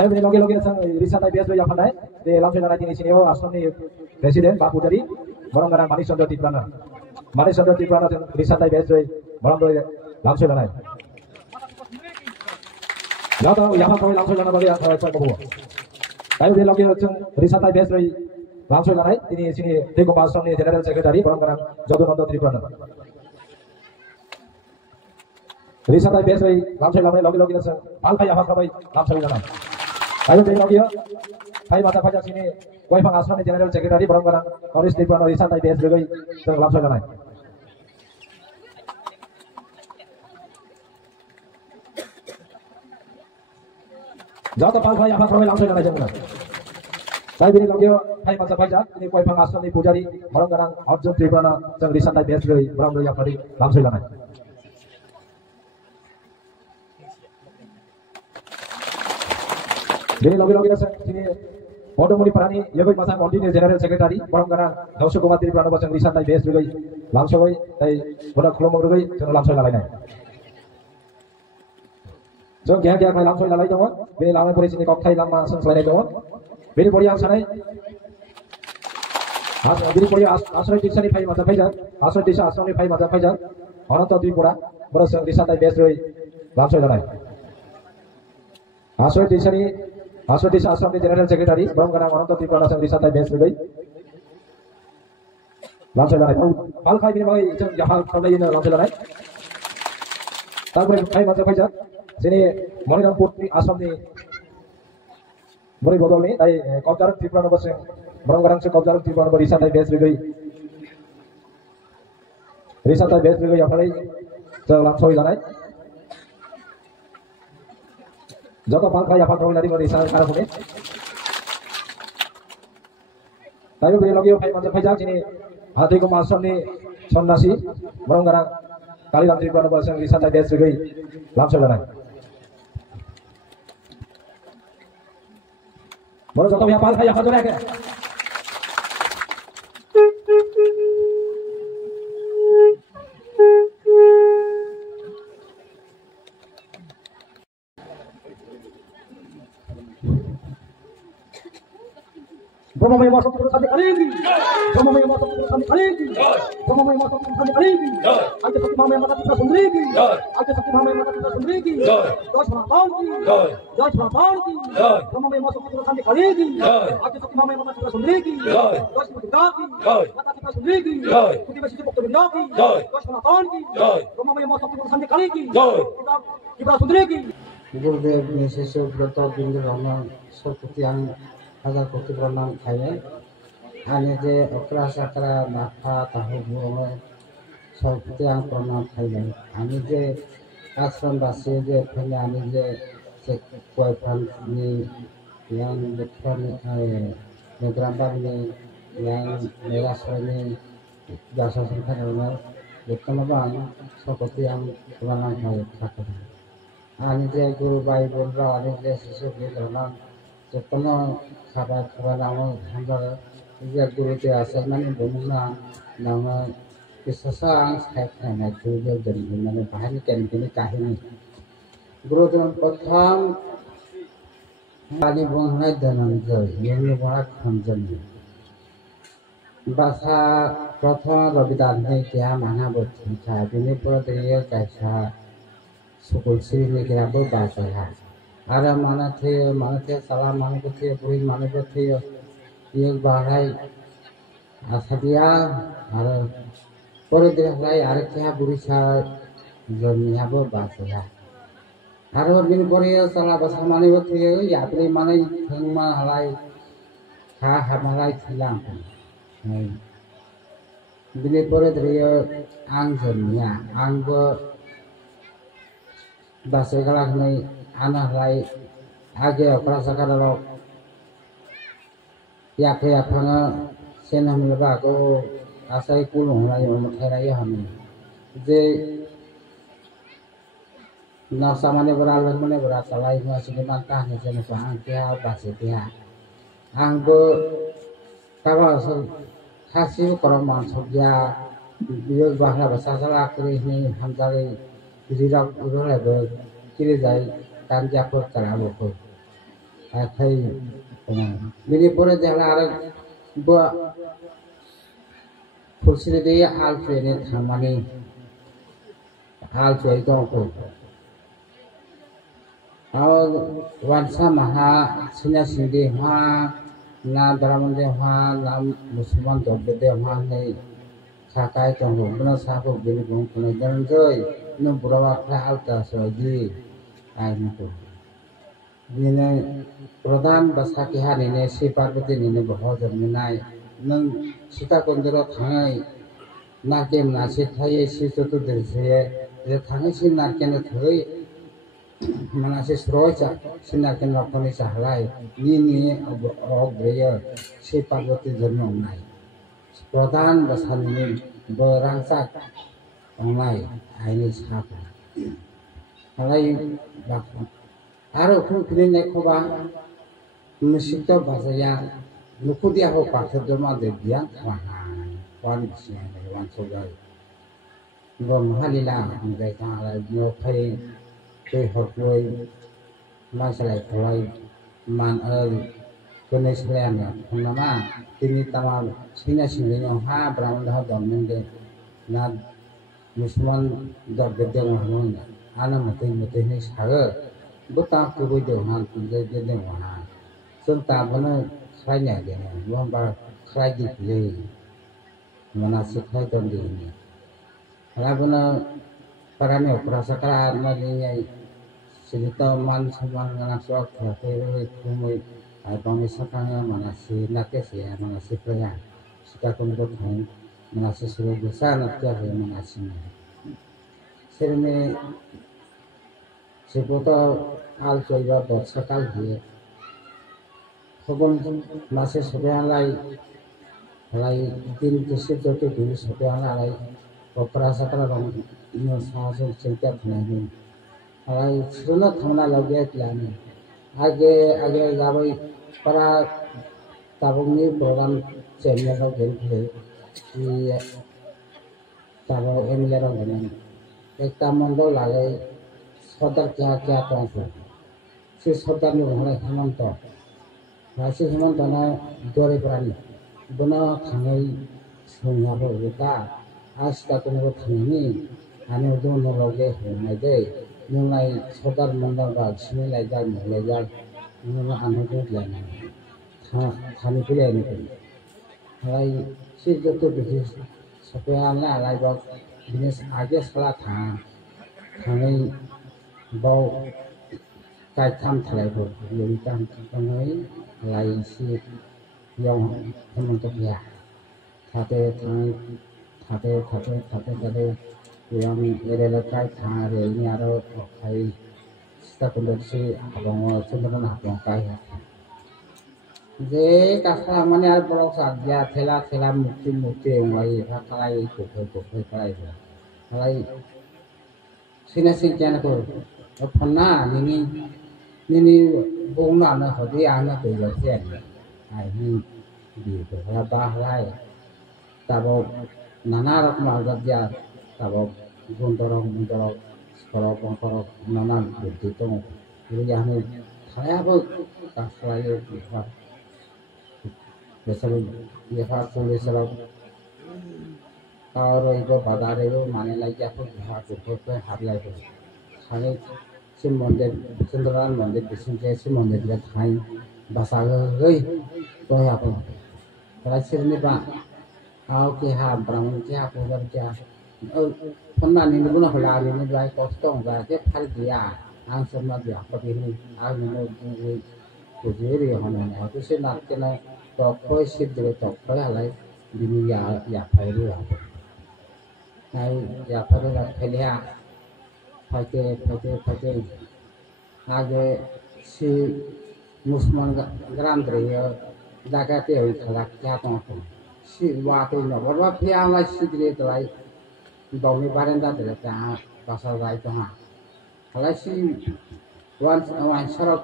Ayo bini logi sang wisata bias yang pandai di langsung dari sini sini asam ni presiden Pak Pujari, orang orang Manis Chandra Triprana wisata bias orang dari langsung dari. Jauh tahu yang apa langsung dari bagi apa apa bawa. Ayo bini logi sang wisata bias langsung dari ini sini teko asam ni General Secretary orang orang Jauh Chandra Triprana. Wisata bias langsung dari logi sang alkai apa apa langsung dari. Ayo bini logi Hai mata pajak sini, koi pang asman General Secretary barang-barang Noris di Pulau Norisan Thai BS Begoi langsung kanai. Jauh tempat koi apa koi langsung kanai jangan. Saya bini lagi hai mata pajak ini koi pang asman di Pujari barang-barang Arjun Tribana Norisan Thai BS Begoi barang-barang yang tadi langsung kanai. Bini lagi sini Modemoni Parani, Yogoi Masa Continue General Secretary, Barangkana, Dausuk Kumatri Pranowo Sang Risan Thai BS Begoi, langsung Thai Bodak Kolomong Begoi, jangan langsung lalai naik. So kia kai langsung lalai jangan, bini lalai polisi ni kok Thai lama sang selai jangan, bini poli yang sana, bini poli asal desa ni Thai macam Thai jan, asal desa asal ni Thai macam Thai jan, orang tu Tripura, beras Sang Risan Thai BS Begoi, langsung lalai. Asal desa ni Asal desa asal ni General Secretary, belum kena orang tu Tripura Sang Risan Thai BS Begoi. Langsung lalai. Hal kai bini bagai jeng jahal kau ini langsung lalai. Tapi kai macam apa sini Moniram Putri asal ni Mori bodol ni, dari Kautar Tripura Nobos yang belum kena Kautar Tripura Nobos Risan Thai BS Begoi. Risan Thai BS Begoi apa lagi? Langsung lalai. Jauh pangkai apa kau dari Malaysia sekarang ini? Tapi beli lagi hai macam pajak sini hati ko masuk ni sonnasi orang orang kali dalam Tripura Nobos yang Risan Thai BS Begoi langsung lalai. Baru jauh yang pangkai apa tu lagi? Brahma Maya masuk ke sana kali ini. Brahma Maya masuk ke sana kali ini. Brahma Maya masuk ke sana kali ini. Aja satu mama yang mata kita sendiri. Aja satu mama yang mata kita sendiri. Josh Pratang ki. Josh Pratang ki. Brahma Maya masuk ke sana kali ini. Aja satu mama yang mata kita sendiri. Josh Pratang ki. Mata kita sendiri. Kuti besi pokok benda ki. Josh Pratang ki. Brahma Maya masuk ke sana kali ini. Kita sendiri. Gurudev Nisesho Brata Bindu Rama Sarpati yang Agar Koti Pranam Kaya Ane je Okra Sakra Maka Tahu Buonga Sarpati yang Pranam Kaya Ane je Asram Basi je Panya Ane je Sekoi Pan ni Yang Lekran Negrambar ni Yang Merasra ni Jasa Sengkar Rana Lekran Abang Sarpati yang Pranam Kaya Kakak Ane je Guru Bai Bundra Ane je Sisu Bidranam Jepang kabar nama hamba ia guru dia asal mana bumuna nama kisah saya nak juga jadi mana bahan ini kahini guru dengan pertama kali bukan dalam jauh ini bukan kamjan bahasa pertama Rabidan ni dia mana bercerita ini pula dia kisah sukul sini kira berbahasa ada mana थे salah mana को थे बुरी mana को थे एक बार है आसादिया और पूरे दिन है आरे क्या बुरी सा जमीया वो बात है और बिन पूरे salah bahasa mana को थे या अपने mana थंगमा हलाई खा हमालाई थिलां बिन पूरे दिन आंग जमीया आंग वो bahasa kalau ni anak lain aja perasa kalau ya kayak apa senang melebah ko asai kulung lain orang kaya ya kami je nasa mana beralat mana berasa lain masih dimantah ni jenis bahan dia bahasa dia anggo kalau hasil korban sogya dia bahasa salah kiri ni hamzali Tidak udah lagi kiri dari tanjak per kerabu akhai bini pore jala ar bo fulsiri de al trene thamani al choi dong ko aw wansa maha sinya sinde ha na brahman de ha na musliman dobbe de ha nei sakai tong bna sa ko bini bong ko jan joi no burawa kha alta so ji ai ko bini pradhan basa ki ha ne si parvati ne bahau jamnai nang sita kondro thangai na kem na si thai si to der se je thangai si na ken thoi mana si srocha si na ken rakoni sahlai ni og breya si parvati jamnai nai pradhan basa ne berangsa ngai ai ni sa alai bak aro khun khrin ne khoba musikta basaya nukudia ho pathe doma de biang khana wan sia ne wan sogai bo mahalila ngai ta la no phai ke horkoi masalai khlai man al kone slam nama tini tama sina sina ha brahman ha domnde na musliman dor gede ngahon ana mate ni saga bota ku bo de han ku de de wa sun ta bana khai nya de wa ba khai di le mana se khai don de ni ala bana parane prasakara na ni silita man saman ngana sok thate kumoi ai bang sakanga mana se nakes ya mana se praya sita kon ko thai mana se suru desa na kya he mana se serme sepoto al choiba borsakal he khobon mase sobean lai din kese jote din sobean lai opera sakala rong ino saso cengkat nai ai suna thamna lage plani age jabai para tabungni program chemya ka gen the ki tabo emile ro gen ekta mondo lage sodar kya to se sodar ni hore hemant rasi hemant na dore prani bana thangai sonya ro ta asta ko no thani ani do no lage he de nungai sodar mondo ba sini lai jar mo lai jar nunga anu ko lai thani pile ni hai si joto business sapya na lai ba business age sala thangai bau kai tham thalai bo yoi tam tangai lai si yong thamon to ya thate yang ere kai tha re ni aro kai sta kondo si abang sundaran abang kai je kasa mane ar bolok sagya thela mukti ngai rakai ko kai kai sina sin jana ko phana ni bong na hodi ana ko yo chen ai ni bi ko la ba lai tabo nana rokam agja tabo gondorong korok nana buti to ya ni saya bo kasai ba besar ye ha pulis ro और इको बाजारे वो माने लगे आपको बिहार को हाथ लगे खाने से मंदिर चंद्रनाथ मंदिर विष्णु जैसे मंदिर का थाई बसा गई तो यहाँ पर राष्ट्र में बा आओ के हाँ ब्राह्मण के हाँ पूजन क्या पन्ना नींद बुना हला नींद बाई कष्ट होगा के फल दिया आंग सब दिया कभी नहीं आग नींद कुछ ये होना है तो से नाक के ना तो कोई सिद्ध ले तो कोई हलाई बिनी या फायदे यहाँ पर này giờ phải là phải lẽ phải आगे si musman gram dari jaga te khalak kya to si wa te no wa phya la si dire dai dong ni baranda de ta pasal rai to ha khala si wan sarok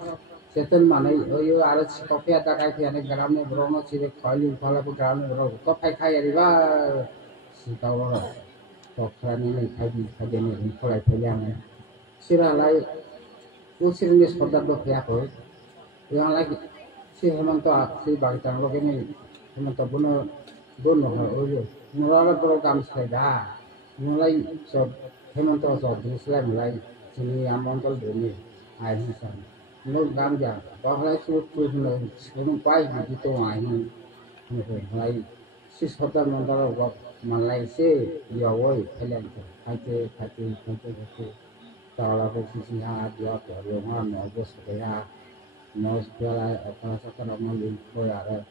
setan manai yo ara kopya ta kai thia ne gram ne brono si de khali phala ko gram ne bro ko phai khai ari ba si ta ro to khani ne khai de ne kholai phya ne sira lai usir ni sodar do phya ko yang lagi si Hemanto si Bagitang lo kini Hemanto bunuh oyo mulai program saya mulai so Hemanto so mulai sini amantol dulu air hisan lo gamja bahwa itu sebelum pai gitu air mulai si hotel mandala wak malai se ya woi kalian kate kalau posisi dia rumah mau bos kayak mau sekolah apa sekarang mau sekolah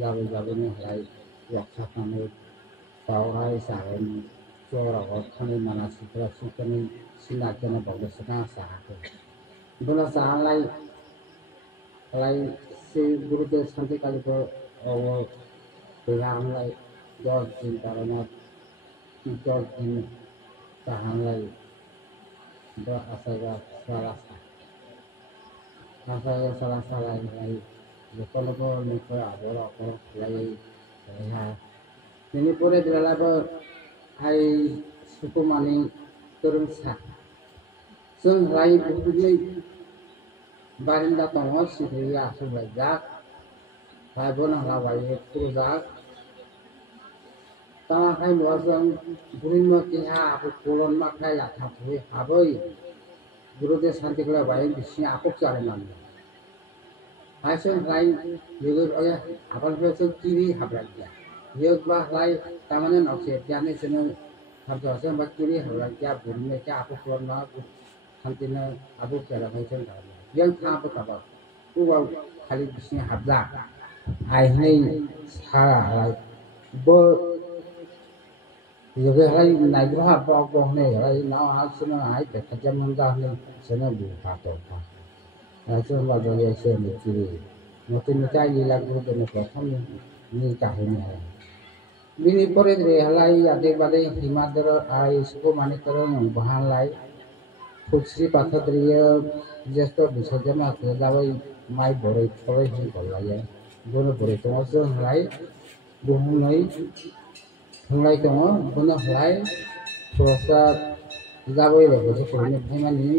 jauh ni lai waktu kami tahu hari saham jual kami mana sekolah kami sinak kena bagus sekali saham bukan saham lai si guru tu santai kali tu awal pegang lai jual cinta rumah jual cinta saham lai asaga salah lai kalau ni kau ada orang lai ini pun adalah hai suku mani turun sah sung lai bukan barinda tongos sihria subajak hai bonang lawai kuruzak tanah hai luasang burin makiha aku kulon makai lah tapi haboi guru de santi kala bayi bisnya aku cari mana hai sung lai juga ayah apa pun kiri habrak dia yuk bah lai tamannya nak siap jani sini habis asal bah kiri habrak dia burin makai aku kulon mak santi na aku cari hai sung yang apa kabar uang kali bisnya habrak hai ni salah lai bo giờ cái hay này cũng hấp bao con này hay nó hấp xin nó hái để các em ra nên sẽ nó bị phá tổ phá cho vào rồi xem được gì một cái gì là cũng được một không như cả hình này bini pore dre halai ade bade himadar ai suko mane karon bahan lai futsri patha driya jesto bisajama kelawai mai boroi pore hi kolaya bono boroi to so halai buhunai Hulai tengok, benar hulai, proses jawai le, jadi kalau ni macam ni,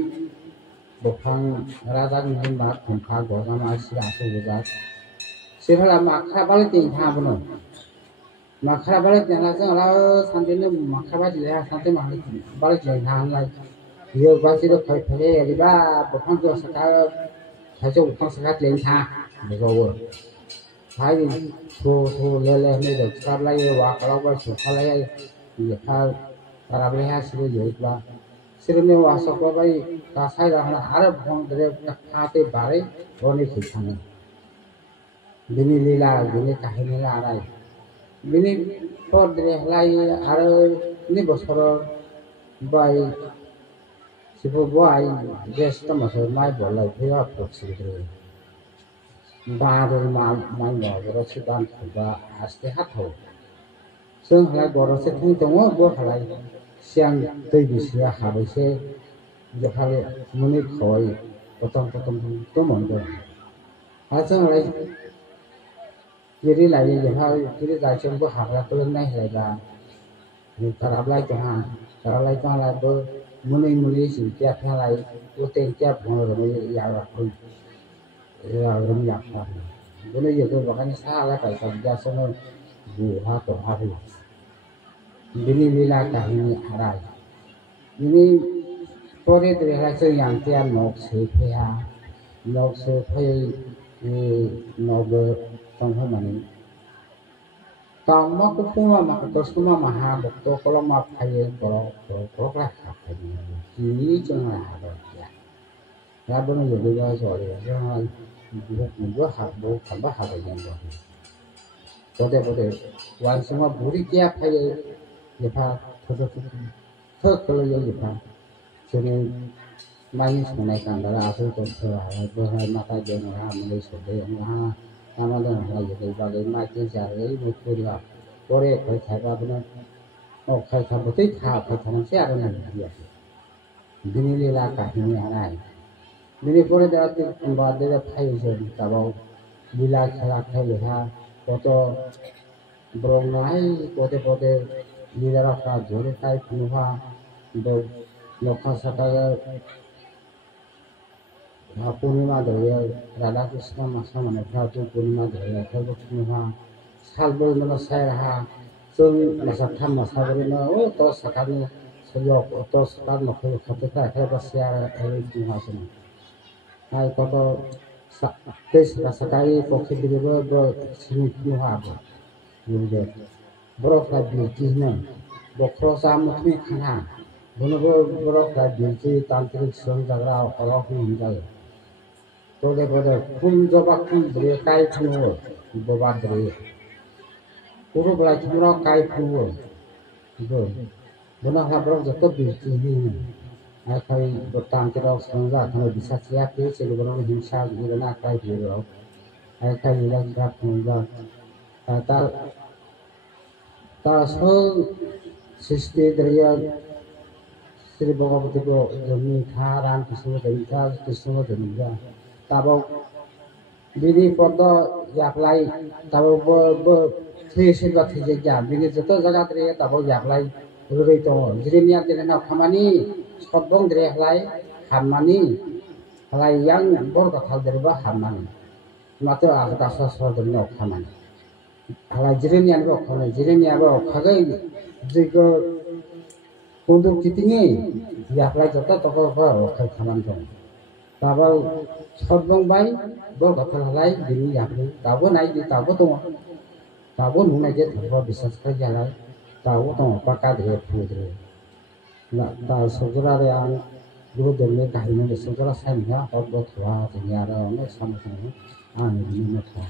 bukan rada ni mat, kumpa gora masih asu juga. Sebenarnya makra balik tinggal benar, makra balik jangan jangan santai ni makra balik dia santai balik jangan lagi. Dia pasti tu kau pergi, dia bukan tu sekarang, saya bukan sekarang tinggal, betul. Hai thu lele ni được sắp lấy quả kalau có sụp lấy thì phải làm lấy hai sự gì đó sự này quả sắp có cái sai là nó Arab phong để khai tế bảo oni khỉ thằng bini lila bini kahini la arai bini por để lại Arab ni bosor bay siapa buai just sama mai boleh dia proxy baru mai baru sedang coba aste hatu, seng halai baru sedang tunggu baru halai siang tu bisa habis halai menit koi potong tu mendo, asal halai jadi lagi jadi dah cuma halai tu naik lagi dah, kerap lagi tuhan halai ber muni sih tiap halai uteng tiap orang yang aku orang yang apa, boleh jadi bahkan salah kalau kerja semua buah atau hari, ini lila kahini harai, ini pore terlihat yang tiang nok sepaya nok tanggung mana, tang mak kumah mak terus kumah mahal, betul kalau mak kaya kalau lah ini jangan ada ya, ya boleh jadi soalnya jangan buat habu tambah habu yang boleh wan semua buri kia kaya jepa thot kalau yang jepa jadi main semenaikkan darah asal berhai mata jangan mulai sudah yang nama dan hal jadi bagai makin cari buku dia boleh kau cakap benar oh kau cakap betul kau cakap siapa nanti dia ini lila kahini anai Bini pore darat tempat dia pakai je, kalau bila kelak kelihah, foto beronai, foto bila rakyat juri kai penuha, do lokal sekali पूर्णिमा धरे राधा कृष्ण मासा मानफ्रा तो पूर्णिमा धरे थैबो पूर्णिमा सालबो न सायराहा जों मासाथाम मासाबरिनो ओ तो साखानि सयो तो सार नखो खातेका खायबा सिया एरै दिमासनो आइ कत तेस साखाइ पक्षे दिबो बो सिनि पुहाबो बुझे बरफला बितिनो बख्रो जामुथि खाना बुनबो बरफला बिति तांत्रिक सं जाग्रा अरफ हिंजायो तोले बदे कुम जबा कुम द्रे काय फुनो बबा द्रे पुरो बला तुमरा काय फुनो बो बना हाब्रो जत बिति नि आखाय तांत्रिक सं जा खनो बिसासिया पे सेलबनो हिंसा गिरना काय बिरो आखाय इला जा फुनो ता सल सृष्टि द्रिया श्री भगवती को जमी था राम कृष्ण देविका कृष्ण देविका ताबो बिनि पद याप्लाई ताबो ब थेसे बाथि जा बिनि जत जगा द्रिया ताबो याप्लाई रुरै तो जिरिनिया देना खामानि सबबं द्रियालाई हाममानि हलाय यां बर कथा देरबा हाममानि मातो आकाश सरदनो खामानि हलाय जिरिनिया बो खाने जिरिनिया बो खागै जैगो कुंदु कितिङै याप्लाई जत तको खाय खामानि दं ताबो सबबं बाय बर कथा हलाय बिनि याप्लाई ताबो नाय दि ताबो दङ ताबो नुनाय जे थबा बिसास खाय जालाय ताबो दङ पाका दे फुद्रे ना ता सजरा रे आं गुरु देले काहिनो सजरा साइना अब थवा जोंनि आरो अनेक सामसं आं बिनि मथा